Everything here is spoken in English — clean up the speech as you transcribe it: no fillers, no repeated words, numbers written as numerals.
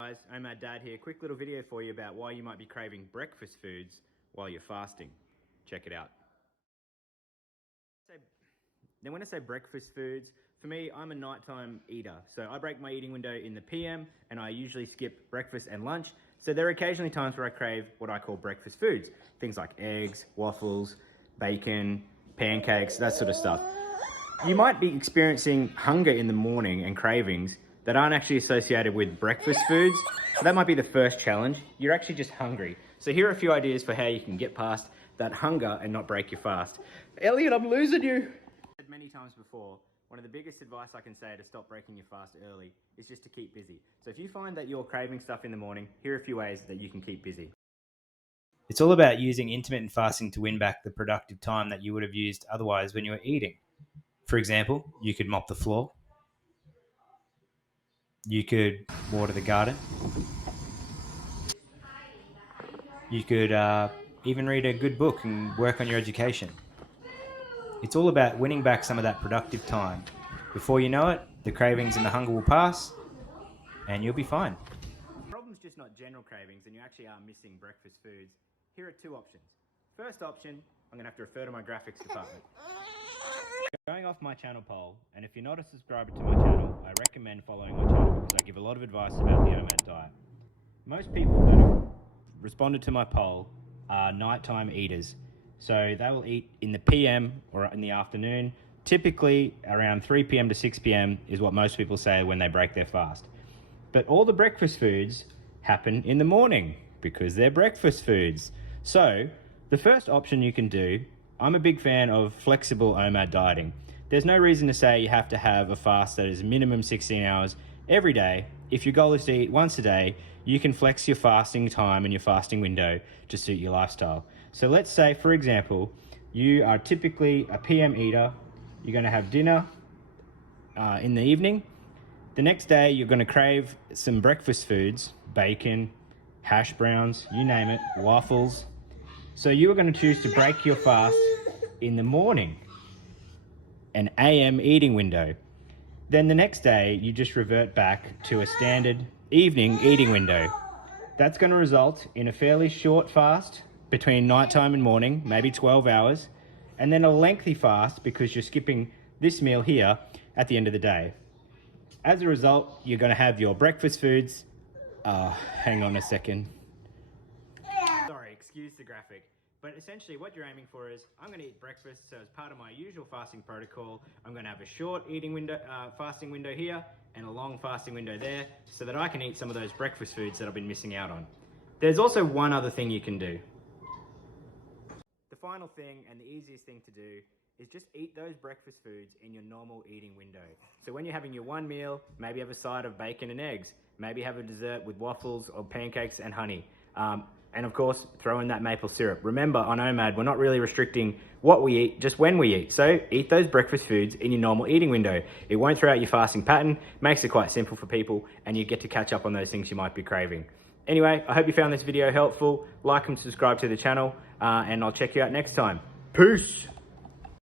Guys, OMAD Dad here. Quick little video for you about why you might be craving breakfast foods while you're fasting. Check it out. Then when I say breakfast foods, for me, I'm a nighttime eater. So I break my eating window in the PM and I usually skip breakfast and lunch. So there are occasionally times where I crave what I call breakfast foods. Things like eggs, waffles, bacon, pancakes, that sort of stuff. You might be experiencing hunger in the morning and cravings that aren't actually associated with breakfast foods. So that might be the first challenge. You're actually just hungry. So here are a few ideas for how you can get past that hunger and not break your fast. Elliot, I'm losing you. Many times before, one of the biggest advice I can say to stop breaking your fast early is just to keep busy. So if you find that you're craving stuff in the morning, here are a few ways that you can keep busy. It's all about using intermittent fasting to win back the productive time that you would have used otherwise when you were eating. For example, you could mop the floor. You could water the garden. You could even read a good book and work on your education. It's all about winning back some of that productive time. Before you know it, the cravings and the hunger will pass and you'll be fine. The problem's just not general cravings and you actually are missing breakfast foods. Here are two options. First option, I'm going to have to refer to my graphics department. Going off my channel poll, and if you're not a subscriber to my channel, I recommend following my channel because I give a lot of advice about the OMAD diet. Most people that have responded to my poll are nighttime eaters. So they will eat in the PM or in the afternoon. Typically around 3 PM to 6 PM is what most people say when they break their fast. But all the breakfast foods happen in the morning because they're breakfast foods. So the first option you can do, I'm a big fan of flexible OMAD dieting. There's no reason to say you have to have a fast that is minimum 16 hours every day. If your goal is to eat once a day, you can flex your fasting time and your fasting window to suit your lifestyle. So let's say, for example, you are typically a PM eater. You're going to have dinner in the evening. The next day, you're going to crave some breakfast foods, bacon, hash browns, you name it, waffles. So you are going to choose to break your fast in the morning, an AM eating window. Then the next day, you just revert back to a standard evening eating window. That's going to result in a fairly short fast between nighttime and morning, maybe 12 hours, and then a lengthy fast because you're skipping this meal here at the end of the day. As a result, you're going to have your breakfast foods. Hang on a second. Sorry, excuse the graphic. But essentially what you're aiming for is, I'm going to eat breakfast, so as part of my usual fasting protocol, I'm going to have a short eating window, fasting window here, and a long fasting window there, so that I can eat some of those breakfast foods that I've been missing out on. There's also one other thing you can do. The final thing, and the easiest thing to do, is just eat those breakfast foods in your normal eating window. So when you're having your one meal, maybe have a side of bacon and eggs, maybe have a dessert with waffles or pancakes and honey. And of course, throw in that maple syrup. Remember, on OMAD, we're not really restricting what we eat, just when we eat. So eat those breakfast foods in your normal eating window. It won't throw out your fasting pattern, makes it quite simple for people, and you get to catch up on those things you might be craving. Anyway, I hope you found this video helpful. Like and subscribe to the channel, and I'll check you out next time. Peace!